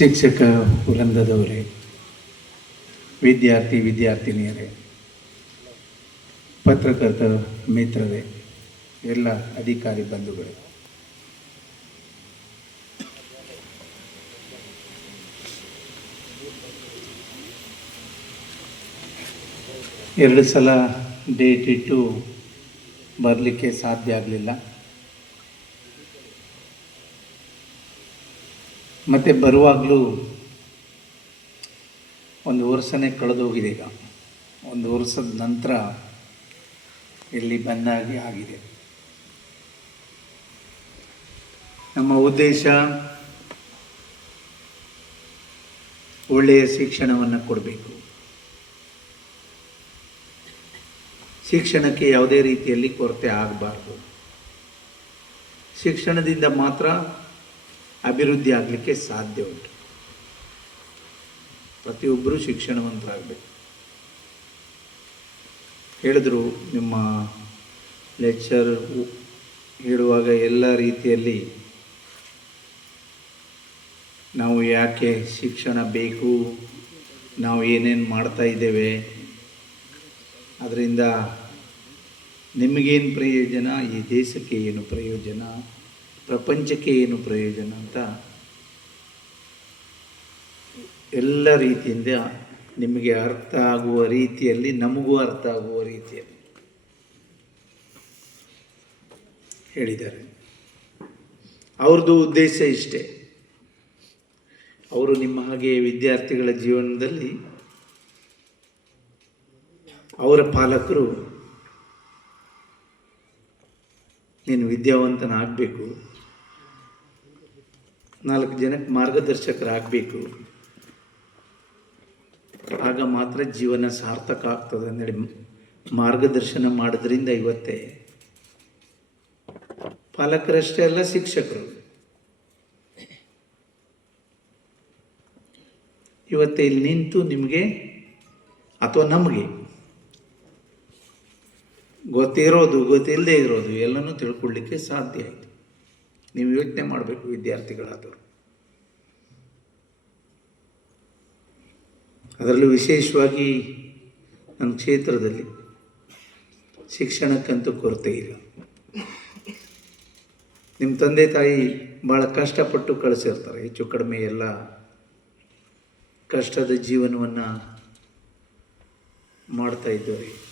ಶಿಕ್ಷಕ ವೃಂದದವರೇ, ವಿದ್ಯಾರ್ಥಿ ವಿದ್ಯಾರ್ಥಿನಿಯರೇ, ಪತ್ರಕರ್ತ ಮಿತ್ರರೇ, ಎಲ್ಲ ಅಧಿಕಾರಿ ಬಂಧುಗಳೇ. ಎರಡು ಸಲ ಡೇಟ್ ಇಟ್ಟು ಬರಲಿಕ್ಕೆ ಸಾಧ್ಯ ಆಗಲಿಲ್ಲ. ಮತ್ತು ಬರುವಾಗಲೂ ಒಂದು ವರ್ಷನೇ ಕಳೆದೋಗಿದೆ ಈಗ. ಒಂದು ವರ್ಷದ ನಂತರ ಇಲ್ಲಿ ಬಂದಾಗಿ ಆಗಿದೆ. ನಮ್ಮ ಉದ್ದೇಶ ಒಳ್ಳೆಯ ಶಿಕ್ಷಣವನ್ನು ಕೊಡಬೇಕು. ಶಿಕ್ಷಣಕ್ಕೆ ಯಾವುದೇ ರೀತಿಯಲ್ಲಿ ಕೊರತೆ ಆಗಬಾರ್ದು. ಶಿಕ್ಷಣದಿಂದ ಮಾತ್ರ ಅಭಿವೃದ್ಧಿ ಆಗಲಿಕ್ಕೆ ಸಾಧ್ಯ ಉಂಟು. ಪ್ರತಿಯೊಬ್ಬರೂ ಶಿಕ್ಷಣವಂತರಾಗಬೇಕು. ಹೇಳಿದ್ರು ನಿಮ್ಮ ಲೆಕ್ಚರ್ ಹೇಳುವಾಗ ಎಲ್ಲ ರೀತಿಯಲ್ಲಿ ನಾವು ಯಾಕೆ ಶಿಕ್ಷಣ ಬೇಕು, ನಾವು ಏನೇನು ಮಾಡ್ತಾ ಇದ್ದೇವೆ, ಅದರಿಂದ ನಿಮಗೇನು ಪ್ರಯೋಜನ, ಈ ದೇಶಕ್ಕೆ ಏನು ಪ್ರಯೋಜನ? ಪ್ರಪಂಚಕ್ಕೆ ಏನು ಪ್ರಯೋಜನ ಅಂತ ಎಲ್ಲ ರೀತಿಯಿಂದ ನಿಮಗೆ ಅರ್ಥ ಆಗುವ ರೀತಿಯಲ್ಲಿ, ನಮಗೂ ಅರ್ಥ ಆಗುವ ರೀತಿಯಲ್ಲಿ ಹೇಳಿದ್ದಾರೆ. ಅವ್ರದ್ದು ಉದ್ದೇಶ ಇಷ್ಟೇ. ಅವರು ನಿಮ್ಮ ಹಾಗೆ ವಿದ್ಯಾರ್ಥಿಗಳ ಜೀವನದಲ್ಲಿ ಅವರ ಪಾಲಕರು ನೀನು ವಿದ್ಯಾವಂತನಾಗಬೇಕು. ನಾಲ್ಕು ಜನಕ್ಕೆ ಮಾರ್ಗದರ್ಶಕರಾಗಬೇಕು. ಆಗ ಮಾತ್ರ ಜೀವನ ಸಾರ್ಥಕ ಆಗ್ತದೆ ಅಂದೇಳಿ ಮಾರ್ಗದರ್ಶನ ಮಾಡೋದ್ರಿಂದ ಇವತ್ತೇ. ಪಾಲಕರಷ್ಟೇ ಅಲ್ಲ, ಶಿಕ್ಷಕರು. ಇವತ್ತೇ ಇಲ್ಲಿ ನಿಂತು ನಿಮಗೆ ಅಥವಾ ನಮಗೆ ಗೊತ್ತಿರೋದು, ಗೊತ್ತಿಲ್ಲದೆ ಇರೋದು ಎಲ್ಲನೂ ತಿಳ್ಕೊಳ್ಳಿಕ್ಕೆ ಸಾಧ್ಯ ಆಯಿತು. ನೀವು ಯೋಚನೆ ಮಾಡಬೇಕು ವಿದ್ಯಾರ್ಥಿಗಳಾದವರು. ಅದರಲ್ಲೂ ವಿಶೇಷವಾಗಿ ನಮ್ಮ ಕ್ಷೇತ್ರದಲ್ಲಿ ಶಿಕ್ಷಣಕ್ಕಂತೂ ಕೊರತೆ ಇಲ್ಲ. ನಿಮ್ಮ ತಂದೆ ತಾಯಿ ಭಾಳ ಕಷ್ಟಪಟ್ಟು ಕಳಿಸಿರ್ತಾರೆ, ಹೆಚ್ಚು ಕಡಿಮೆ ಎಲ್ಲ ಕಷ್ಟದ ಜೀವನವನ್ನು ಮಾಡ್ತಾ ಇದ್ದವ್ರಿಗೆ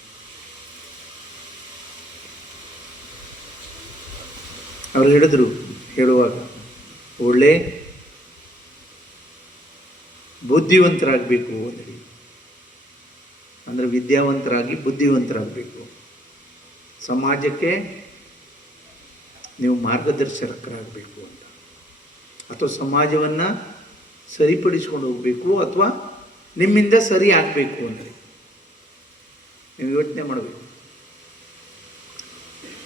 ಅವ್ರು ಹೇಳಿದ್ರು, ಹೇಳುವಾಗ, ಒಳ್ಳೆ ಬುದ್ಧಿವಂತರಾಗಬೇಕು ಅಂದ್ರಿ ಅಂದರೆ ವಿದ್ಯಾವಂತರಾಗಿ ಬುದ್ಧಿವಂತರಾಗಬೇಕು. ಸಮಾಜಕ್ಕೆ ನೀವು ಮಾರ್ಗದರ್ಶಕರಾಗಬೇಕು ಅಂತ. ಅಥವಾ ಸಮಾಜವನ್ನು ಸರಿಪಡಿಸ್ಕೊಂಡು ಹೋಗಬೇಕು ಅಥವಾ ನಿಮ್ಮಿಂದ ಸರಿ ಆಗಬೇಕು ಅಂದರೆ ನೀವು ಯೋಚನೆ ಮಾಡಬೇಕು.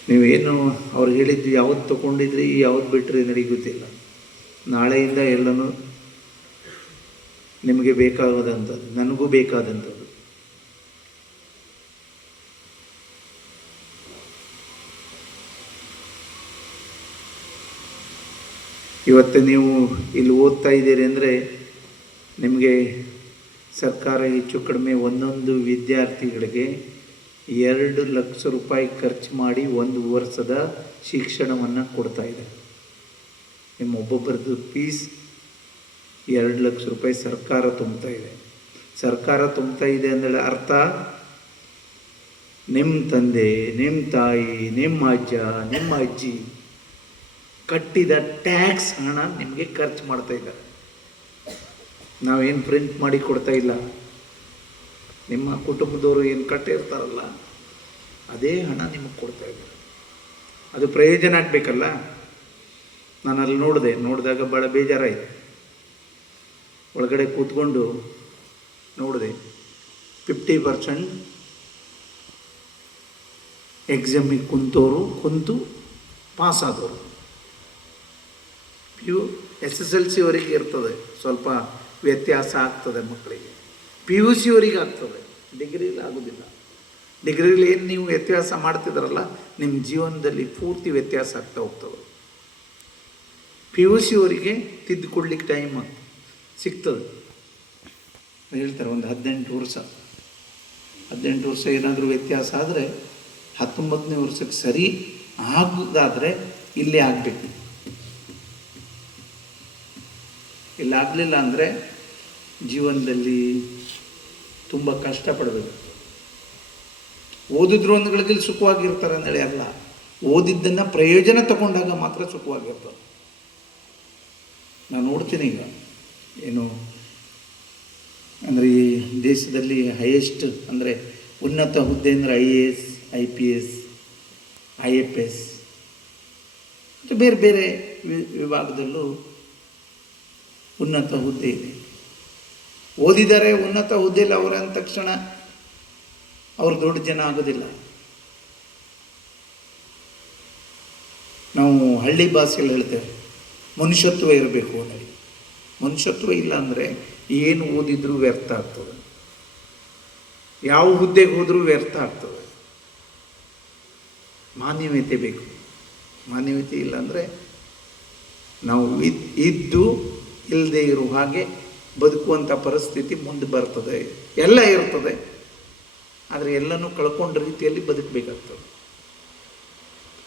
ನೀವೇನು ಅವ್ರು ಹೇಳಿದ್ದು ಯಾವ್ದು ತೊಗೊಂಡಿದ್ರಿ, ಯಾವ್ದು ಬಿಟ್ಟರೆ ನನಗೆ ಗೊತ್ತಿಲ್ಲ. ನಾಳೆಯಿಂದ ಎಲ್ಲನೂ ನಿಮಗೆ ಬೇಕಾಗದಂಥದ್ದು ನನಗೂ ಬೇಕಾದಂಥದ್ದು. ಇವತ್ತು ನೀವು ಇಲ್ಲಿ ಓದ್ತಾ ಇದ್ದೀರಿ ಅಂದರೆ ನಿಮಗೆ ಸರ್ಕಾರ ಹೆಚ್ಚು ಕಡಿಮೆ ಒಂದೊಂದು ವಿದ್ಯಾರ್ಥಿಗಳಿಗೆ ಎರಡು ಲಕ್ಷ ರೂಪಾಯಿ ಖರ್ಚು ಮಾಡಿ ಒಂದು ವರ್ಷದ ಶಿಕ್ಷಣವನ್ನು ಕೊಡ್ತಾ ಇದೆ. ನಿಮ್ಮ ಒಬ್ಬೊಬ್ಬರದ್ದು ಫೀಸ್ ಎರಡು ಲಕ್ಷ ರೂಪಾಯಿ ಸರ್ಕಾರ ತುಂಬ್ತಾ ಇದೆ. ಸರ್ಕಾರ ತುಂಬ್ತಾ ಇದೆ ಅಂದರೆ ಅರ್ಥ? ನಿಮ್ಮ ತಂದೆ ನಿಮ್ಮ ತಾಯಿ ನಿಮ್ಮ ಅಜ್ಜ, ನಿಮ್ಮ ಅಜ್ಜಿ ಕಟ್ಟಿದ ಟ್ಯಾಕ್ಸ್ ಹಣ ನಿಮಗೆ ಖರ್ಚು ಮಾಡ್ತಾ ಇದ್ದಾರೆ. ನಾವೇನು ಪ್ರಿಂಟ್ ಮಾಡಿ ಕೊಡ್ತಾ ಇಲ್ಲ? ನಿಮ್ಮ ಕುಟುಂಬದವರು ಏನು ಕಟ್ಟಿರ್ತಾರಲ್ಲ ಅದೇ ಹಣ ನಿಮಗೆ ಕೊಡ್ತಾ ಇದ್ದಾರೆ ಅದು ಪ್ರಯೋಜನ ಆಗಬೇಕಲ್ಲ? ನಾನು ಅಲ್ಲಿ ನೋಡಿದೆ, ನೋಡಿದಾಗ ಭಾಳ ಬೇಜಾರಾಯಿತು. ಒಳಗಡೆ ಕೂತ್ಕೊಂಡು ನೋಡಿದೆ ಫಿಫ್ಟಿ ಪರ್ಸೆಂಟ್ ಎಕ್ಸಾಮಿಗೆ ಕುಂತವರು ಕುಂತು ಪಾಸ್ ಆದವರು P U S S L ಸಿವರೆಗೆ ಇರ್ತದೆ, ಸ್ವಲ್ಪ ವ್ಯತ್ಯಾಸ ಆಗ್ತದೆ ಮಕ್ಕಳಿಗೆ. ಪಿ ಯು ಸಿವರಿಗೆ ಆಗ್ತದೆ. ಡಿಗ್ರಿಲಿ ಆಗೋದಿಲ್ಲ. ಡಿಗ್ರಿಲಿ ಏನು ನೀವು ವ್ಯತ್ಯಾಸ ಮಾಡ್ತಿದ್ರಲ್ಲ ನಿಮ್ಮ ಜೀವನದಲ್ಲಿ ಪೂರ್ತಿ ವ್ಯತ್ಯಾಸ ಆಗ್ತಾ ಹೋಗ್ತದೆ ಪಿ ಯು ಸಿಯವರಿಗೆ ತಿದ್ದುಕೊಳ್ಳಿಕ್ಕೆ ಟೈಮ್ ಸಿಗ್ತದೆ. ಹೇಳ್ತಾರೆ, ಒಂದು ಹದಿನೆಂಟು ವರ್ಷ. ಹದಿನೆಂಟು ವರ್ಷ ಏನಾದರೂ ವ್ಯತ್ಯಾಸ ಆದರೆ, ಹತ್ತೊಂಬತ್ತನೇ ವರ್ಷಕ್ಕೆ ಸರಿ ಆಗೋದಾದರೆ ಇಲ್ಲೇ ಆಗಬೇಕು. ಇಲ್ಲಾಗಲಿಲ್ಲ ಅಂದರೆ ಜೀವನದಲ್ಲಿ ತುಂಬ ಕಷ್ಟಪಡಬೇಕು. ಓದಿದ್ರು ಒಂದು ಗಳಿಗೆಲ್ಲಿ ಸುಖವಾಗಿರ್ತಾರೆ ಅಂದೇಳಿ ಅಲ್ಲ, ಓದಿದ್ದನ್ನು ಪ್ರಯೋಜನ ತಗೊಂಡಾಗ ಮಾತ್ರ ಸುಖವಾಗಿರ್ತಾರೆ ನಾನು ನೋಡ್ತೀನಿ ಈಗ, ಏನು, ಅಂದರೆ ಈ ದೇಶದಲ್ಲಿ ಹೈಯೆಸ್ಟ್ ಅಂದರೆ ಉನ್ನತ ಹುದ್ದೆ ಅಂದರೆ I A S I P S I F S ಮತ್ತು ಬೇರೆ ಬೇರೆ ವಿಭಾಗದಲ್ಲೂ ಉನ್ನತ ಹುದ್ದೆ ಇದೆ. ಓದಿದರೆ ಉನ್ನತ ಹುದ್ದೆಯಲ್ಲಿ ಅವರ ಅಂದ ತಕ್ಷಣ ಅವರು ದೊಡ್ಡ ಜನ ಆಗೋದಿಲ್ಲ. ನಾವು ಹಳ್ಳಿ ಭಾಷೆಯಲ್ಲಿ ಹೇಳ್ತೇವೆ, ಮನುಷ್ಯತ್ವ ಇರಬೇಕು ಅನ್ನೋದು. ಮನುಷ್ಯತ್ವ ಇಲ್ಲ ಅಂದರೆ ಏನು ಓದಿದ್ರೂ ವ್ಯರ್ಥ ಆಗ್ತದೆ. ಯಾವ ಹುದ್ದೆಗೆ ಹೋದರೂ ವ್ಯರ್ಥ ಆಗ್ತದೆ. ಮಾನ್ಯವ್ಯತೆ ಬೇಕು. ಮಾನ್ಯವ್ಯತೆ ಇಲ್ಲ ಅಂದರೆ ನಾವು ಇದ್- ಇದ್ದು ಇಲ್ಲದೆ ಇರುವ ಹಾಗೆ ಬದುಕುವಂಥ ಪರಿಸ್ಥಿತಿ ಮುಂದೆ ಬರ್ತದೆ. ಎಲ್ಲ ಇರ್ತದೆ. ಆದರೆ ಎಲ್ಲನೂ ಕಳ್ಕೊಂಡ ರೀತಿಯಲ್ಲಿ ಬದುಕಬೇಕಾಗ್ತದೆ.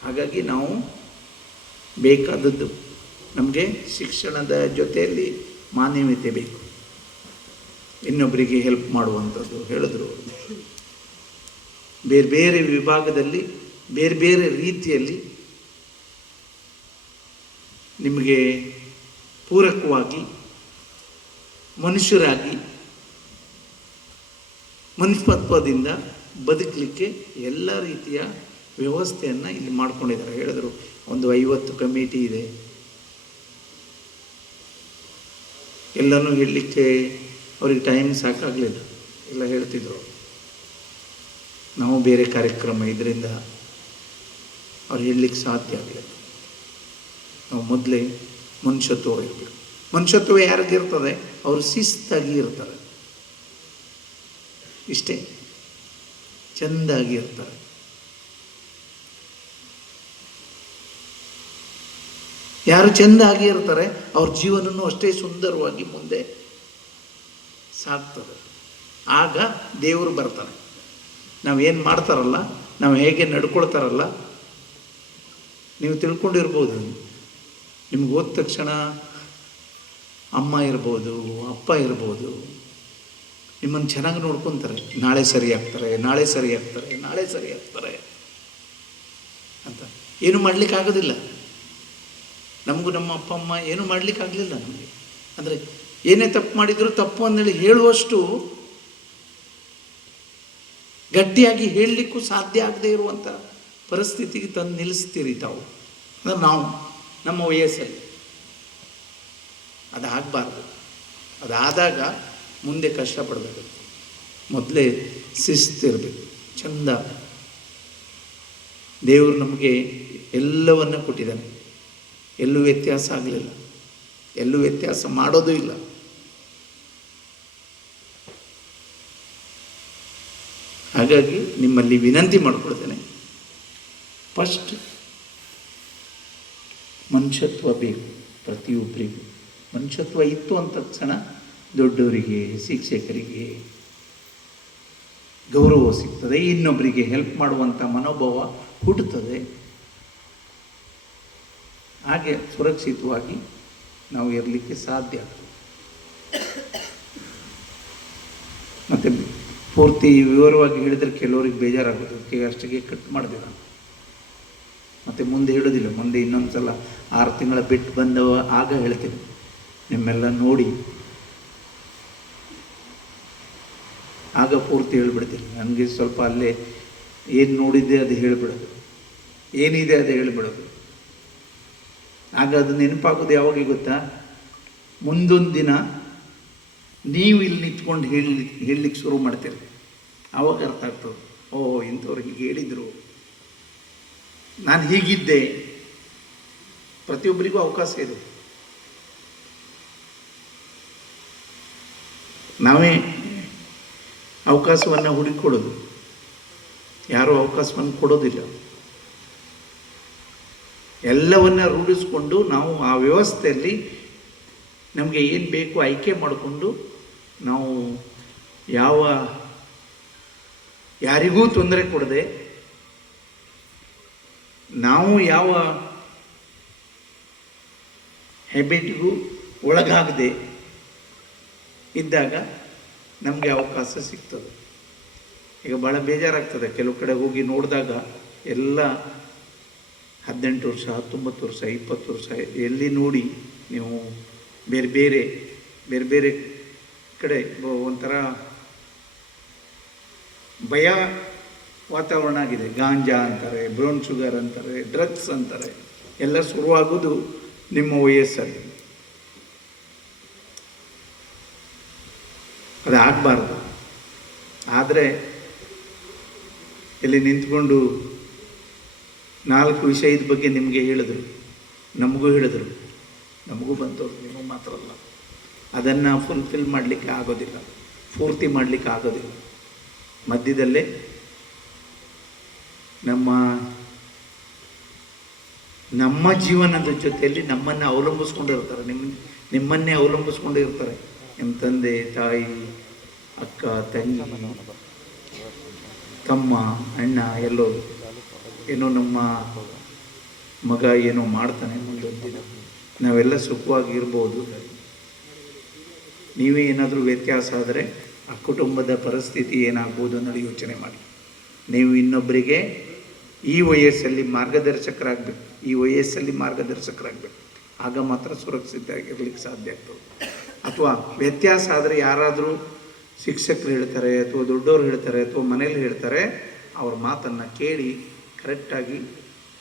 ಹಾಗಾಗಿ ನಾವು ಬೇಕಾದದ್ದು ನಮಗೆ ಶಿಕ್ಷಣದ ಜೊತೆಯಲ್ಲಿ ಮಾನವೀಯತೆ ಬೇಕು. ಇನ್ನೊಬ್ಬರಿಗೆ ಹೆಲ್ಪ್ ಮಾಡುವಂಥದ್ದು ಹೇಳಿದ್ರು. ಬೇರೆ ಬೇರೆ ವಿಭಾಗದಲ್ಲಿ, ಬೇರೆ ಬೇರೆ ರೀತಿಯಲ್ಲಿ ನಿಮಗೆ ಪೂರಕವಾಗಿ ಮನುಷ್ಯರಾಗಿ ಮನುಷ್ಯತ್ವದಿಂದ ಬದುಕಲಿಕ್ಕೆ ಎಲ್ಲ ರೀತಿಯ ವ್ಯವಸ್ಥೆಯನ್ನು ಇಲ್ಲಿ ಮಾಡ್ಕೊಂಡಿದ್ದಾರೆ. ಹೇಳಿದ್ರು, ಒಂದು ಐವತ್ತು ಕಮಿಟಿ ಇದೆ. ಎಲ್ಲನೂ ಹೇಳಲಿಕ್ಕೆ ಅವ್ರಿಗೆ ಟೈಮ್ ಸಾಕಾಗಲಿಲ್ಲ. ಎಲ್ಲ ಹೇಳ್ತಿದ್ರು. ನಾವು ಬೇರೆ ಕಾರ್ಯಕ್ರಮ ಇದರಿಂದ ಅವ್ರು ಹೇಳಲಿಕ್ಕೆ ಸಾಧ್ಯ ಆಗಲಿಲ್ಲ. ನಾವು ಮೊದಲೇ ಮನುಷ್ಯತ್ವ ಇರಬೇಕು. ಮನುಷ್ಯತ್ವ ಯಾರಿಗಿರ್ತದೆ ಅವರು ಶಿಸ್ತಾಗಿ ಇರ್ತಾರೆ. ಇಷ್ಟೇ. ಚೆಂದಾಗಿ ಇರ್ತಾರೆ. ಯಾರು ಚೆಂದಾಗಿ ಇರ್ತಾರೆ, ಅವ್ರ ಜೀವನನೂ ಅಷ್ಟೇ ಸುಂದರವಾಗಿ ಮುಂದೆ ಸಾಗ್ತದೆ. ಆಗ ದೇವರು ನಾವು ನಾವೇನು ಮಾಡ್ತಾರಲ್ಲ, ನಾವು ಹೇಗೆ ನಡ್ಕೊಳ್ತಾರಲ್ಲ, ನೀವು ತಿಳ್ಕೊಂಡಿರ್ಬೋದು. ನಿಮ್ಗೆ ಹೋದ ತಕ್ಷಣ ಅಮ್ಮ ಇರ್ಬೋದು, ಅಪ್ಪ ಇರ್ಬೋದು, ನಿಮ್ಮನ್ನು ಚೆನ್ನಾಗಿ ನೋಡ್ಕೊತಾರೆ. ನಾಳೆ ಸರಿ ಆಗ್ತಾರೆ, ನಾಳೆ ಸರಿ ಆಗ್ತಾರೆ, ನಾಳೆ ಸರಿ ಆಗ್ತಾರೆ ಅಂತ. ಏನು ಮಾಡ್ಲಿಕ್ಕೆ ಆಗೋದಿಲ್ಲ. ನಮಗೂ ನಮ್ಮ ಅಪ್ಪ, ಅಮ್ಮ ಏನು ಮಾಡಲಿಕ್ಕಾಗಲಿಲ್ಲ ನಮಗೆ. ಅಂದರೆ ಏನೇ ತಪ್ಪು ಮಾಡಿದರೂ ತಪ್ಪು ಅಂದೇಳಿ ಹೇಳುವಷ್ಟು ಗಟ್ಟಿಯಾಗಿ ಹೇಳಲಿಕ್ಕೂ ಸಾಧ್ಯ ಆಗದೆ ಇರುವಂಥ ಪರಿಸ್ಥಿತಿಗೆ ತಂದು ನಿಲ್ಲಿಸ್ತೀರಿ ತಾವು. ಅಂದರೆ ನಾವು, ನಮ್ಮ ವಯಸ್ಸಲ್ಲಿ. ಅದಾಗಬಾರ್ದು. ಅದಾದಾಗ ಮುಂದೆ ಕಷ್ಟಪಡಬೇಕು. ಮೊದಲೇ ಶಿಸ್ತಿರಬೇಕು ಚಂದ. ದೇವರು ನಮಗೆ ಎಲ್ಲವನ್ನ ಕೊಟ್ಟಿದ್ದಾನೆ. ಎಲ್ಲೂ ವ್ಯತ್ಯಾಸ ಆಗಲಿಲ್ಲ. ಎಲ್ಲೂ ವ್ಯತ್ಯಾಸ ಮಾಡೋದು ಇಲ್ಲ. ಹಾಗಾಗಿ ನಿಮ್ಮಲ್ಲಿ ವಿನಂತಿ ಮಾಡಿಕೊಡ್ತೇನೆ ಫಸ್ಟ್ ಮನುಷ್ಯತ್ವ ಬೇಕು ಪ್ರತಿಯೊಬ್ಬರಿಗೂ. ಮನುಷ್ಯತ್ವ ಇತ್ತು ಅಂತ ಕ್ಷಣ ದೊಡ್ಡವರಿಗೆ, ಶಿಕ್ಷಕರಿಗೆ ಗೌರವ ಸಿಗ್ತದೆ ಇನ್ನೊಬ್ಬರಿಗೆ ಹೆಲ್ಪ್ ಮಾಡುವಂಥ ಮನೋಭಾವ ಹುಟ್ಟುತ್ತದೆ. ಹಾಗೆ ಸುರಕ್ಷಿತವಾಗಿ ನಾವು ಇರಲಿಕ್ಕೆ ಸಾಧ್ಯ. ಮತ್ತು ಪೂರ್ತಿ ವಿವರವಾಗಿ ಹೇಳಿದರೆ ಕೆಲವರಿಗೆ ಬೇಜಾರಾಗುತ್ತೆ ಅಷ್ಟಿಗೆ ಕಟ್ ಮಾಡಿದೆ ನಾನು. ಮತ್ತು ಮುಂದೆ ಹೇಳೋದಿಲ್ಲ, ಮುಂದೆ ಇನ್ನೊಂದು ಸಲ ಆರು ತಿಂಗಳ ಬಿಟ್ಟು ಬಂದವ ಆಗ ಹೇಳ್ತೀನಿ. ನಿಮ್ಮೆಲ್ಲ ನೋಡಿ ಆಗ ಪೂರ್ತಿ ಹೇಳ್ಬಿಡ್ತೀನಿ. ನನಗೆ ಸ್ವಲ್ಪ ಅಲ್ಲೇ ಏನು ನೋಡಿದ್ದೆ ಅದು ಹೇಳಿಬಿಡೋದು. ಏನಿದೆ ಅದು ಹೇಳಿಬಿಡೋದು. ಆಗ ಅದು ನೆನಪಾಗೋದು ಯಾವಾಗ ಗೊತ್ತಾ? ಮುಂದೊಂದು ದಿನ ನೀವು ಇಲ್ಲಿ ನಿಂತ್ಕೊಂಡು ಹೇಳಿ, ಹೇಳಲಿಕ್ಕೆ ಶುರು ಮಾಡ್ತೀರಿ. ಆವಾಗ ಅರ್ಥ ಆಗ್ತದೆ. ಓ, ಇಂಥವ್ರು ಹೀಗೆ ಹೇಳಿದರು. ನಾನು ಹೀಗಿದ್ದೆ. ಪ್ರತಿಯೊಬ್ಬರಿಗೂ ಅವಕಾಶ ಇದೆ. ನಾವೇ ಅವಕಾಶವನ್ನು ಹುಡುಕಿಕೊಡೋದು ಯಾರೂ ಅವಕಾಶವನ್ನು ಕೊಡೋದಿಲ್ಲ. ಎಲ್ಲವನ್ನ ರೂಢಿಸ್ಕೊಂಡು ನಾವು ಆ ವ್ಯವಸ್ಥೆಯಲ್ಲಿ ನಮಗೆ ಏನು ಬೇಕು ಆಯ್ಕೆ ಮಾಡಿಕೊಂಡು ನಾವು ಯಾವ, ಯಾರಿಗೂ ತೊಂದರೆ ಕೊಡದೆ ನಾವು ಯಾವ ಹ್ಯಾಬಿಟ್ಗೂ ಒಳಗಾಗದೆ ಇದ್ದಾಗ ನಮಗೆ ಅವಕಾಶ ಸಿಗ್ತದೆ. ಈಗ ಭಾಳ ಬೇಜಾರಾಗ್ತದೆ. ಕೆಲವು ಕಡೆ ಹೋಗಿ ನೋಡಿದಾಗ ಎಲ್ಲ ಹದಿನೆಂಟು ವರ್ಷ, ಹತ್ತೊಂಬತ್ತು ವರ್ಷ, ಇಪ್ಪತ್ತು ವರ್ಷ ಎಲ್ಲಿ ನೋಡಿ ನೀವು ಬೇರೆ ಬೇರೆ ಬೇರೆ ಬೇರೆ ಕಡೆ ಒಂಥರ ಭಯ ವಾತಾವರಣ ಆಗಿದೆ. ಗಾಂಜಾ ಅಂತಾರೆ, ಬ್ರೌನ್ ಶುಗರ್ ಅಂತಾರೆ, ಡ್ರಗ್ಸ್ ಅಂತಾರೆ. ಎಲ್ಲ ಶುರುವಾಗೋದು ನಿಮ್ಮ ವಯಸ್ಸಲ್ಲಿ. ಅದು ಆಗಬಾರ್ದು ಆದರೆ ಇಲ್ಲಿ ನಿಂತ್ಕೊಂಡು ನಾಲ್ಕು ವಿಷಯದ ಬಗ್ಗೆ ನಿಮಗೆ ಹೇಳಿದ್ರು. ನಮಗೂ ಹೇಳಿದ್ರು. ನಮಗೂ ಬಂತು ನಿಮಗೆ ಮಾತ್ರ ಅಲ್ಲ. ಅದನ್ನು ಫುಲ್ಫಿಲ್ ಮಾಡಲಿಕ್ಕೆ ಆಗೋದಿಲ್ಲ. ಪೂರ್ತಿ ಮಾಡಲಿಕ್ಕೆ ಆಗೋದಿಲ್ಲ. ಮಧ್ಯದಲ್ಲೇ ನಮ್ಮ ನಮ್ಮ ಜೀವನದ ಜೊತೆಯಲ್ಲಿ ನಮ್ಮನ್ನು ಅವಲಂಬಿಸ್ಕೊಂಡಿರ್ತಾರೆ. ನಿಮ್ಮ ನಿಮ್ಮನ್ನೇ ಅವಲಂಬಿಸ್ಕೊಂಡಿರ್ತಾರೆ. ನಿಮ್ಮ ತಂದೆ, ತಾಯಿ, ಅಕ್ಕ, ತಂಗಿ, ತಮ್ಮ, ಅಣ್ಣ, ಎಲ್ಲೋ ಏನೋ ನಮ್ಮ ಮಗ ಏನೋ ಮಾಡ್ತಾನೆ ಮುಂದೊಂದು ದಿನ. ನಾವೆಲ್ಲ ಸುಖವಾಗಿ ಇರ್ಬೋದು. ನೀವೇ ಏನಾದರೂ ವ್ಯತ್ಯಾಸ ಆದರೆ ಆ ಕುಟುಂಬದ ಪರಿಸ್ಥಿತಿ ಏನಾಗ್ಬೋದು ಅನ್ನೋದು ಯೋಚನೆ ಮಾಡಿ. ನೀವು ಇನ್ನೊಬ್ಬರಿಗೆ ಈ ವಯಸ್ಸಲ್ಲಿ ಮಾರ್ಗದರ್ಶಕರಾಗಬೇಕು. ಈ ವಯಸ್ಸಲ್ಲಿ ಮಾರ್ಗದರ್ಶಕರಾಗಬೇಕು. ಆಗ ಮಾತ್ರ ಸುರಕ್ಷಿತವಾಗಿರ್ಲಿಕ್ಕೆ ಸಾಧ್ಯ ಆಗ್ತದೆ. ಅಥವಾ ವ್ಯತ್ಯಾಸ ಆದರೆ ಯಾರಾದರೂ ಶಿಕ್ಷಕರು ಹೇಳ್ತಾರೆ ಅಥವಾ ದೊಡ್ಡವರು ಹೇಳ್ತಾರೆ ಅಥವಾ ಮನೇಲಿ ಹೇಳ್ತಾರೆ, ಅವ್ರ ಮಾತನ್ನು ಕೇಳಿ ಕರೆಕ್ಟಾಗಿ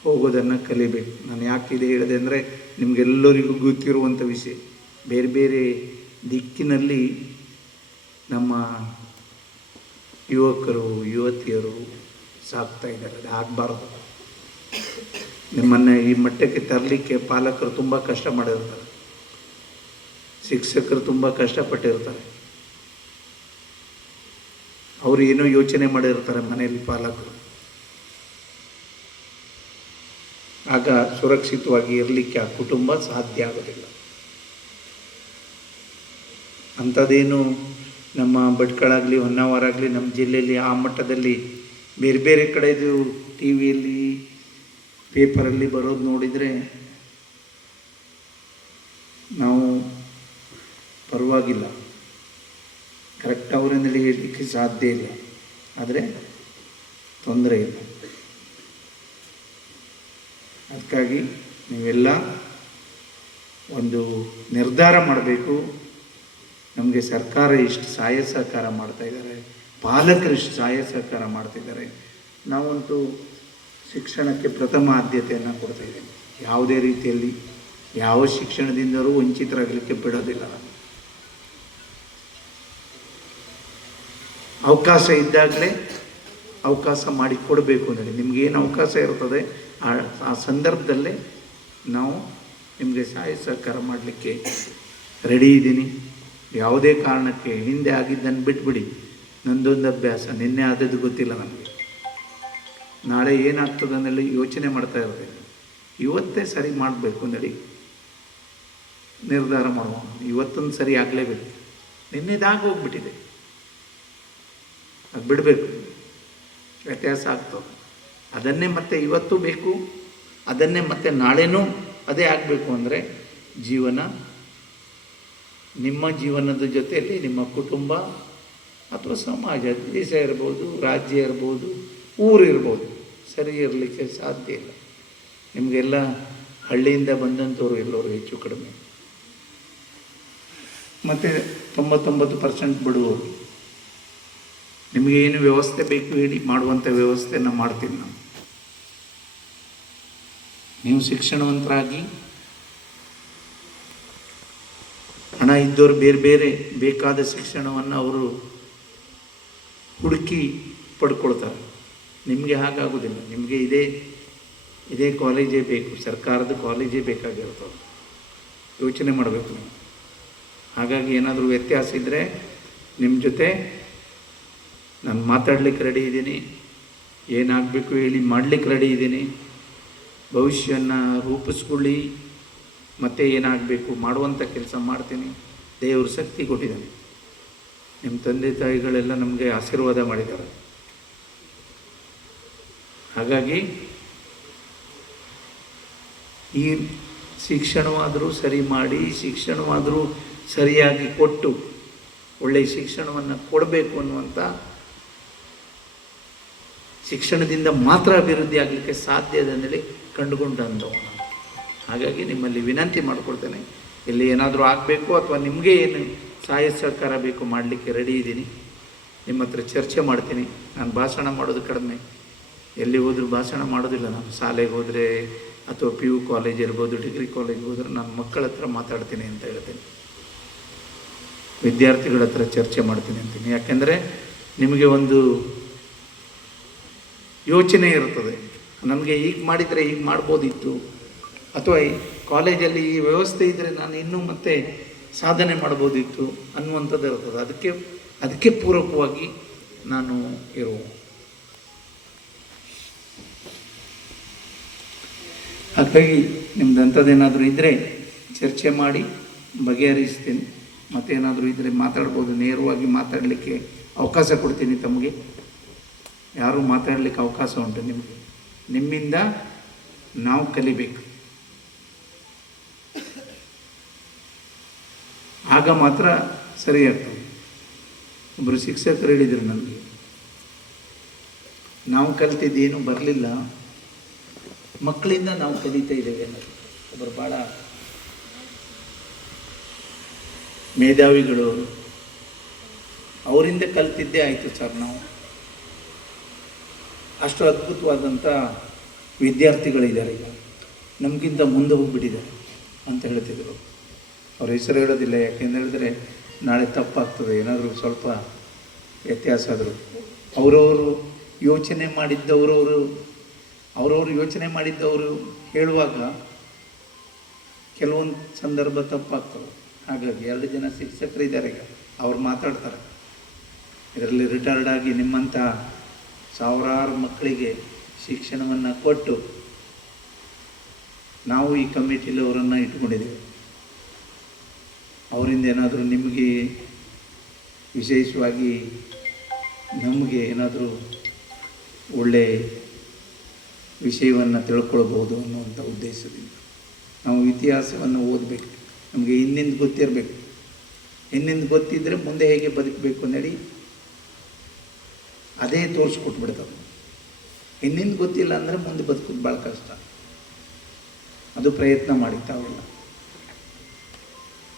ಹೋಗೋದನ್ನು ಕಲಿಬೇಕು. ನಾನು ಯಾಕೆ ಇದು ಹೇಳಿದೆ ಅಂದರೆ ನಿಮಗೆಲ್ಲರಿಗೂ ಗೊತ್ತಿರುವಂಥ ವಿಷಯ. ಬೇರೆ ಬೇರೆ ದಿಕ್ಕಿನಲ್ಲಿ ನಮ್ಮ ಯುವಕರು, ಯುವತಿಯರು ಸಾಕ್ತಾ ಇದ್ದಾರೆ. ಅದು ಆಗಬಾರ್ದು. ನಿಮ್ಮನ್ನು ಈ ಮಟ್ಟಕ್ಕೆ ತರಲಿಕ್ಕೆ ಪಾಲಕರು ತುಂಬ ಕಷ್ಟ ಮಾಡಿರ್ತಾರೆ. ಶಿಕ್ಷಕರು ತುಂಬ ಕಷ್ಟಪಟ್ಟಿರ್ತಾರೆ. ಅವರು ಏನೋ ಯೋಚನೆ ಮಾಡಿರ್ತಾರೆ ಮನೆಯಲ್ಲಿ ಪಾಲಕರು. ಆಗ ಸುರಕ್ಷಿತವಾಗಿ ಇರಲಿಕ್ಕೆ ಆ ಕುಟುಂಬ ಸಾಧ್ಯ ಆಗೋದಿಲ್ಲ. ಅಂಥದ್ದೇನು ನಮ್ಮ ಭಟ್ಕಳಾಗಲಿ ಹೊನ್ನಾವರಾಗಲಿ ನಮ್ಮ ಜಿಲ್ಲೆಯಲ್ಲಿ ಆ ಮಟ್ಟದಲ್ಲಿ ಬೇರೆ ಬೇರೆ ಕಡೆದು ಟಿ ವಿಯಲ್ಲಿ ಪೇಪರಲ್ಲಿ ಬರೋದು ನೋಡಿದರೆ ನಾವು ಪರವಾಗಿಲ್ಲ. ಕರೆಕ್ಟ್ ಅವರಿಂದಲೇ ಹೇಳಲಿಕ್ಕೆ ಸಾಧ್ಯ ಇಲ್ಲ. ಆದರೆ ತೊಂದರೆ ಇಲ್ಲ. ಅದಕ್ಕಾಗಿ ನೀವೆಲ್ಲ ಒಂದು ನಿರ್ಧಾರ ಮಾಡಬೇಕು. ನಮಗೆ ಸರ್ಕಾರ ಇಷ್ಟು ಸಹಾಯ ಸಹಕಾರ ಮಾಡ್ತಾಯಿದ್ದಾರೆ ಪಾಲಕರು ಇಷ್ಟು ಸಹಾಯ ಸಹಕಾರ ಮಾಡ್ತಿದ್ದಾರೆ ನಾವಂತೂ ಶಿಕ್ಷಣಕ್ಕೆ ಪ್ರಥಮ ಆದ್ಯತೆಯನ್ನು ಕೊಡ್ತಾ ಇದ್ದೇವೆ. ಯಾವುದೇ ರೀತಿಯಲ್ಲಿ ಯಾವ ಶಿಕ್ಷಣದಿಂದಲೂ ವಂಚಿತರಾಗಲಿಕ್ಕೆ ಬಿಡೋದಿಲ್ಲ. ಅವಕಾಶ ಇದ್ದಾಗಲೇ ಅವಕಾಶ ಮಾಡಿಕೊಡಬೇಕು ಅಂದರೆ ಏನು ಅವಕಾಶ ಇರ್ತದೆ, ಆ ಆ ಸಂದರ್ಭದಲ್ಲೇ ನಾವು ನಿಮಗೆ ಸಹಾಯ ಸಹಕಾರ ಮಾಡಲಿಕ್ಕೆ ರೆಡಿ ಇದ್ದೀನಿ. ಯಾವುದೇ ಕಾರಣಕ್ಕೆ ಹಿಂದೆ ಆಗಿದ್ದನ್ನು ಬಿಟ್ಬಿಡಿ. ನಂದೊಂದು ಅಭ್ಯಾಸ, ನಿನ್ನೆ ಆದದ್ದು ಗೊತ್ತಿಲ್ಲ ನಮಗೆ. ನಾಳೆ ಏನಾಗ್ತದೆ ಅನ್ನೆಲ್ಲ ಯೋಚನೆ ಮಾಡ್ತಾ ಇರ್ತೇನೆ ಇವತ್ತೇ ಸರಿ ಮಾಡಬೇಕು ನಡಿ ನಿರ್ಧಾರ ಮಾಡುವ. ಇವತ್ತೊಂದು ಸರಿ ಆಗಲೇಬೇಕು. ನಿನ್ನೆದಾಗ ಹೋಗ್ಬಿಟ್ಟಿದೆ. ಅದು ಬಿಡಬೇಕು. ವ್ಯತ್ಯಾಸ ಆಗ್ತವೆ ಅದನ್ನೇ ಮತ್ತೆ ಇವತ್ತು ಬೇಕು, ಅದನ್ನೇ ಮತ್ತೆ ನಾಳೆನೂ ಅದೇ ಆಗಬೇಕು ಅಂದರೆ ಜೀವನ, ನಿಮ್ಮ ಜೀವನದ ಜೊತೆಯಲ್ಲಿ ನಿಮ್ಮ ಕುಟುಂಬ ಅಥವಾ ಸಮಾಜ, ದೇಶ ಇರ್ಬೋದು, ರಾಜ್ಯ ಇರ್ಬೋದು, ಊರು ಇರ್ಬೋದು, ಸರಿ ಇರಲಿಕ್ಕೆ ಸಾಧ್ಯ ಇಲ್ಲ. ನಿಮಗೆಲ್ಲ ಹಳ್ಳಿಯಿಂದ ಬಂದಂಥವ್ರು ಎಲ್ಲರೂ ಹೆಚ್ಚು ಕಡಿಮೆ. ಮತ್ತು ತೊಂಬತ್ತೊಂಬತ್ತು ಪರ್ಸೆಂಟ್ ಬಿಡುವವರು. ನಿಮಗೆ ಏನು ವ್ಯವಸ್ಥೆ ಬೇಕು ಹೇಳಿ ಮಾಡುವಂಥ ವ್ಯವಸ್ಥೆಯನ್ನು ಮಾಡ್ತೀನಿ ನಾನು. ನೀವು ಶಿಕ್ಷಣವಂತರಾಗಿ ಹಣ ಇದ್ದವರು ಬೇರೆ ಬೇರೆ ಬೇಕಾದ ಶಿಕ್ಷಣವನ್ನು ಅವರು ಹುಡುಕಿ ಪಡ್ಕೊಳ್ತಾರೆ. ನಿಮಗೆ ಹಾಗಾಗೋದಿಲ್ಲ. ನಿಮಗೆ ಇದೇ ಇದೇ ಕಾಲೇಜೇ ಬೇಕು, ಸರ್ಕಾರದ ಕಾಲೇಜೇ ಬೇಕಾಗಿರ್ತವೆ ಯೋಚನೆ ಮಾಡಬೇಕು ನೀವು. ಹಾಗಾಗಿ ಏನಾದರೂ ವ್ಯತ್ಯಾಸ ಇದ್ದರೆ ನಿಮ್ಮ ಜೊತೆ ನಾನು ಮಾತಾಡ್ಲಿಕ್ಕೆ ರೆಡಿ ಇದ್ದೀನಿ. ಏನಾಗಬೇಕು ಹೇಳಿ ಮಾಡಲಿಕ್ಕೆ ರೆಡಿ ಇದ್ದೀನಿ. ಭವಿಷ್ಯವನ್ನು ರೂಪಿಸ್ಕೊಳ್ಳಿ. ಮತ್ತೆ ಏನಾಗಬೇಕು ಮಾಡುವಂಥ ಕೆಲಸ ಮಾಡ್ತೀನಿ. ದೇವರು ಶಕ್ತಿ ಕೊಟ್ಟಿದ್ದಾನೆ. ನಿಮ್ಮ ತಂದೆ ತಾಯಿಗಳೆಲ್ಲ ನಮಗೆ ಆಶೀರ್ವಾದ ಮಾಡಿದ್ದಾರೆ. ಹಾಗಾಗಿ ಈ ಶಿಕ್ಷಣವಾದರೂ ಸರಿ ಮಾಡಿ, ಶಿಕ್ಷಣವಾದರೂ ಸರಿಯಾಗಿ ಕೊಟ್ಟು ಒಳ್ಳೆಯ ಶಿಕ್ಷಣವನ್ನು ಕೊಡಬೇಕು ಅನ್ನುವಂಥ ಶಿಕ್ಷಣದಿಂದ ಮಾತ್ರ ಅಭಿವೃದ್ಧಿ ಆಗಲಿಕ್ಕೆ ಸಾಧ್ಯ ಅದನ್ನಲ್ಲಿ ಕಂಡುಕೊಂಡಂಥವು ನಾನು. ಹಾಗಾಗಿ ನಿಮ್ಮಲ್ಲಿ ವಿನಂತಿ ಮಾಡಿಕೊಡ್ತೇನೆ ಇಲ್ಲಿ ಏನಾದರೂ ಆಗಬೇಕು ಅಥವಾ ನಿಮಗೆ ಏನು ಸಹಾಯ ಸಹಕಾರ ಬೇಕು ಮಾಡಲಿಕ್ಕೆ ರೆಡಿ ಇದ್ದೀನಿ. ನಿಮ್ಮ ಹತ್ರ ಚರ್ಚೆ ಮಾಡ್ತೀನಿ. ನಾನು ಭಾಷಣ ಮಾಡೋದು ಕಡಿಮೆ. ಎಲ್ಲಿ ಹೋದರೂ ಭಾಷಣ ಮಾಡೋದಿಲ್ಲ ನಾನು. ಶಾಲೆಗೆ ಹೋದರೆ ಅಥವಾ ಪಿ ಯು ಕಾಲೇಜ್ ಇರ್ಬೋದು ಡಿಗ್ರಿ ಕಾಲೇಜ್ಗೆ ಹೋದ್ರೆ ನಾನು ಮಕ್ಕಳ ಹತ್ರ ಮಾತಾಡ್ತೀನಿ ಅಂತ ಹೇಳ್ತೀನಿ. ವಿದ್ಯಾರ್ಥಿಗಳ ಹತ್ರ ಚರ್ಚೆ ಮಾಡ್ತೀನಿ ಅಂತೀನಿ. ಯಾಕೆಂದರೆ ನಿಮಗೆ ಒಂದು ಯೋಚನೆ ಇರುತ್ತದೆ. ನನಗೆ ಈಗ ಮಾಡಿದರೆ ಈಗ ಮಾಡ್ಬೋದಿತ್ತು. ಅಥವಾ ಕಾಲೇಜಲ್ಲಿ ಈ ವ್ಯವಸ್ಥೆ ಇದ್ದರೆ ನಾನು ಇನ್ನೂ ಮತ್ತೆ ಸಾಧನೆ ಮಾಡ್ಬೋದಿತ್ತು ಅನ್ನುವಂಥದ್ದು ಇರ್ತದೆ ಅದಕ್ಕೆ ಅದಕ್ಕೆ ಪೂರಕವಾಗಿ ನಾನು ಇರುವ. ಹಾಗಾಗಿ ನಿಮ್ದು ಅಂಥದ್ದೇನಾದರೂ ಇದ್ದರೆ ಚರ್ಚೆ ಮಾಡಿ, ಬಗೆಹರಿಸ್ತೀನಿ. ಮತ್ತೇನಾದರೂ ಇದ್ದರೆ ಮಾತಾಡ್ಬೋದು, ನೇರವಾಗಿ ಮಾತಾಡಲಿಕ್ಕೆ ಅವಕಾಶ ಕೊಡ್ತೀನಿ ತಮಗೆ. ಯಾರು ಮಾತಾಡಲಿಕ್ಕೆ ಅವಕಾಶ ಉಂಟು ನಿಮಗೆ. ನಿಮ್ಮಿಂದ ನಾವು ಕಲಿಬೇಕು. ಆಗ ಮಾತ್ರ ಸರಿ ಆಗ್ತದೆ. ಒಬ್ಬರು ಶಿಕ್ಷಕರು ಹೇಳಿದರು ನಮಗೆ ನಾವು ಕಲಿತಿದ್ದೇನು ಬರಲಿಲ್ಲ, ಮಕ್ಕಳಿಂದ ನಾವು ಕಲಿತಾ ಇದ್ದೇವೆ ಅನ್ನೋದು. ಒಬ್ಬರು ಭಾಳ ಮೇಧಾವಿಗಳು ಅವರಿಂದ ಕಲಿತಿದ್ದೇ ಆಯಿತು ಸರ್ ನಾವು. ಅಷ್ಟು ಅದ್ಭುತವಾದಂಥ ವಿದ್ಯಾರ್ಥಿಗಳಿದ್ದಾರೆ. ಈಗ ನಮಗಿಂತ ಮುಂದೆ ಹೋಗ್ಬಿಟ್ಟಿದ್ದಾರೆ ಅಂತ ಹೇಳ್ತಿದ್ರು. ಅವ್ರ ಹೆಸರು ಹೇಳೋದಿಲ್ಲ ಯಾಕೆಂತ ಹೇಳಿದ್ರೆ ನಾಳೆ ತಪ್ಪಾಗ್ತದೆ, ಏನಾದರೂ ಸ್ವಲ್ಪ ವ್ಯತ್ಯಾಸ ಆದರೂ. ಅವರವರು ಯೋಚನೆ ಮಾಡಿದ್ದವರವರು, ಅವರವರು ಯೋಚನೆ ಮಾಡಿದ್ದವರು ಹೇಳುವಾಗ ಕೆಲವೊಂದು ಸಂದರ್ಭ ತಪ್ಪಾಗ್ತವೆ ಹಾಗಾಗಿ ಎರಡು ಜನ ಶಿಕ್ಷಕರಿದ್ದಾರೆ ಈಗ, ಅವ್ರು ಮಾತಾಡ್ತಾರೆ. ಇದರಲ್ಲಿ ರಿಟೈರ್ಡ್ ಆಗಿ ನಿಮ್ಮಂಥ ಸಾವಿರಾರು ಮಕ್ಕಳಿಗೆ ಶಿಕ್ಷಣವನ್ನು ಕೊಟ್ಟು ನಾವು ಈ ಕಮಿಟಿಲಿ ಅವರನ್ನು ಇಟ್ಕೊಂಡಿದ್ದೇವೆ. ಅವರಿಂದ ಏನಾದರೂ ನಿಮಗೆ ವಿಶೇಷವಾಗಿ ನಮಗೆ ಏನಾದರೂ ಒಳ್ಳೆ ವಿಷಯವನ್ನು ತಿಳ್ಕೊಳ್ಬೋದು ಅನ್ನುವಂಥ ಉದ್ದೇಶದಿಂದ ನಾವು ಇತಿಹಾಸವನ್ನು ಓದಬೇಕು. ನಮಗೆ ಹಿಂದಿಂದ ಗೊತ್ತಿರಬೇಕು. ಹಿಂದಿಂದ ಗೊತ್ತಿದ್ದರೆ ಮುಂದೆ ಹೇಗೆ ಬದುಕಬೇಕು ಅಂತೇಳಿ ಅದೇ ತೋರಿಸ್ಕೊಟ್ಬಿಡ್ತಾವೆ. ಹಿಂದಿಂದ ಗೊತ್ತಿಲ್ಲ ಅಂದರೆ ಮುಂದೆ ಬದುಕೋದು ಭಾಳ ಕಷ್ಟ. ಅದು ಪ್ರಯತ್ನ ಮಾಡಿ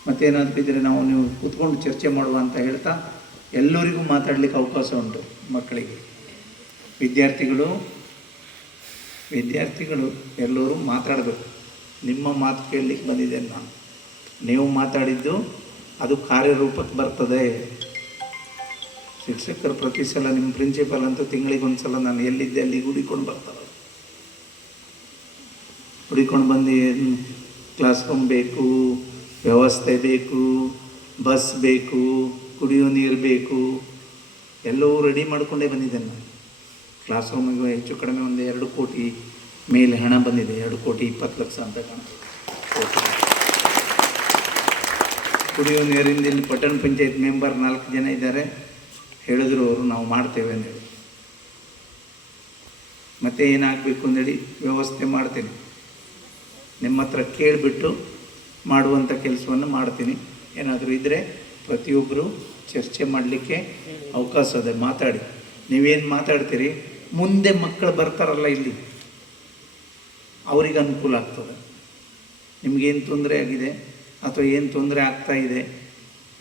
ಮತ್ತೇನಾದರೂ ಇದ್ದರೆ ನಾವು ನೀವು ಕೂತ್ಕೊಂಡು ಚರ್ಚೆ ಮಾಡುವ ಅಂತ ಹೇಳ್ತಾ ಎಲ್ಲರಿಗೂ ಮಾತಾಡಲಿಕ್ಕೆ ಅವಕಾಶ ಉಂಟು ಮಕ್ಕಳಿಗೆ. ವಿದ್ಯಾರ್ಥಿಗಳು ವಿದ್ಯಾರ್ಥಿಗಳು ಎಲ್ಲರೂ ಮಾತಾಡಬೇಕು. ನಿಮ್ಮ ಮಾತು ಕೇಳಲಿಕ್ಕೆ ಬಂದಿದ್ದೇನೆ ನಾನು. ನೀವು ಮಾತಾಡಿದ್ದು ಅದು ಕಾರ್ಯರೂಪಕ್ಕೆ ಬರ್ತದೆ. ಶಿಕ್ಷಕರು ಪ್ರತಿ ಸಲ ನಿಮ್ಮ ಪ್ರಿನ್ಸಿಪಾಲ್ ಅಂತೂ ತಿಂಗಳಿಗೆ ಸಲ ನಾನು ಎಲ್ಲಿದ್ದೆ ಅಲ್ಲಿ ಹುಡಿಕೊಂಡು ಬರ್ತಾರೆ. ಹುಡಿಕೊಂಡು ಬಂದು ಕ್ಲಾಸ್ ರೂಮ್ ಬೇಕು, ವ್ಯವಸ್ಥೆ ಬೇಕು ಬಸ್ ಬೇಕು, ಕುಡಿಯೋ ನೀರು ಬೇಕು, ಎಲ್ಲವೂ ರೆಡಿ ಮಾಡಿಕೊಂಡೇ ಬಂದಿದ್ದೇನೆ ನಾನು. ಕ್ಲಾಸ್ ರೂಮಿಗೆ ಹೆಚ್ಚು ಕಡಿಮೆ ಒಂದು ಎರಡು ಕೋಟಿ ಮೇಲೆ ಹಣ ಬಂದಿದೆ, ಎರಡು ಕೋಟಿ ಇಪ್ಪತ್ತು ಲಕ್ಷ ಅಂತ ಕಾಣ ಕುಡಿಯೋ ನೀರಿಂದ ಇಲ್ಲಿ ಪಟ್ಟಣ ಪಂಚಾಯತ್ ಮೆಂಬರ್ ನಾಲ್ಕು ಜನ ಇದ್ದಾರೆ. ಹೇಳಿದ್ರು ಅವರು, ನಾವು ಮಾಡ್ತೇವೆ ಅಂತೇಳಿ ಮತ್ತೆ ಏನಾಗಬೇಕು ಅಂತೇಳಿ ವ್ಯವಸ್ಥೆ ಮಾಡ್ತೀನಿ. ನಿಮ್ಮ ಹತ್ರ ಕೇಳಿಬಿಟ್ಟು ಮಾಡುವಂಥ ಕೆಲಸವನ್ನು ಮಾಡ್ತೀನಿ. ಏನಾದರೂ ಇದ್ದರೆ ಪ್ರತಿಯೊಬ್ಬರು ಚರ್ಚೆ ಮಾಡಲಿಕ್ಕೆ ಅವಕಾಶ ಇದೆ. ಮಾತಾಡಿ. ನೀವೇನು ಮಾತಾಡ್ತೀರಿ? ಮುಂದೆ ಮಕ್ಕಳು ಬರ್ತಾರಲ್ಲ ಇಲ್ಲಿ. ಅವರಿಗೆ ಅನುಕೂಲ ಆಗ್ತದೆ. ನಿಮಗೇನು ತೊಂದರೆ ಆಗಿದೆ? ಅಥವಾ ಏನು ತೊಂದರೆ ಆಗ್ತಾ ಇದೆ?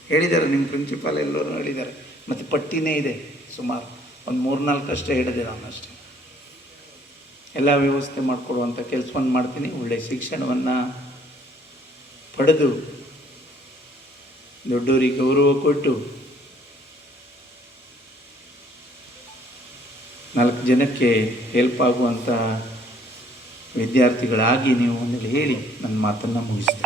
ಹೇಳಿದ್ದಾರೆ ನಿಮ್ಮ ಪ್ರಿನ್ಸಿಪಾಲ್ ಎಲ್ಲರೂ ಹೇಳಿದ್ದಾರೆ ಮತ್ತು ಪಟ್ಟಿನೇ ಇದೆ ಸುಮಾರು. ಒಂದು ಮೂರ್ನಾಲ್ಕು ಅಷ್ಟೇ ಹೇಳಿದೆ ನಾನು ಅಷ್ಟೇ ಎಲ್ಲ ವ್ಯವಸ್ಥೆ ಮಾಡಿಕೊಡುವಂಥ ಕೆಲಸವನ್ನು ಮಾಡ್ತೀನಿ. ಒಳ್ಳೆಯ ಶಿಕ್ಷಣವನ್ನು ಪಡೆದು ದೊಡ್ಡವರಿಗೆ ಗೌರವ ಕೊಟ್ಟು ನಾಲ್ಕು ಜನಕ್ಕೆ ಹೆಲ್ಪ್ ಆಗುವಂಥ ವಿದ್ಯಾರ್ಥಿಗಳಾಗಿ ನೀವು ಒಂದು ಹೇಳಿ, ನನ್ನ ಮಾತನ್ನು ಮುಗಿಸ್ತೇನೆ.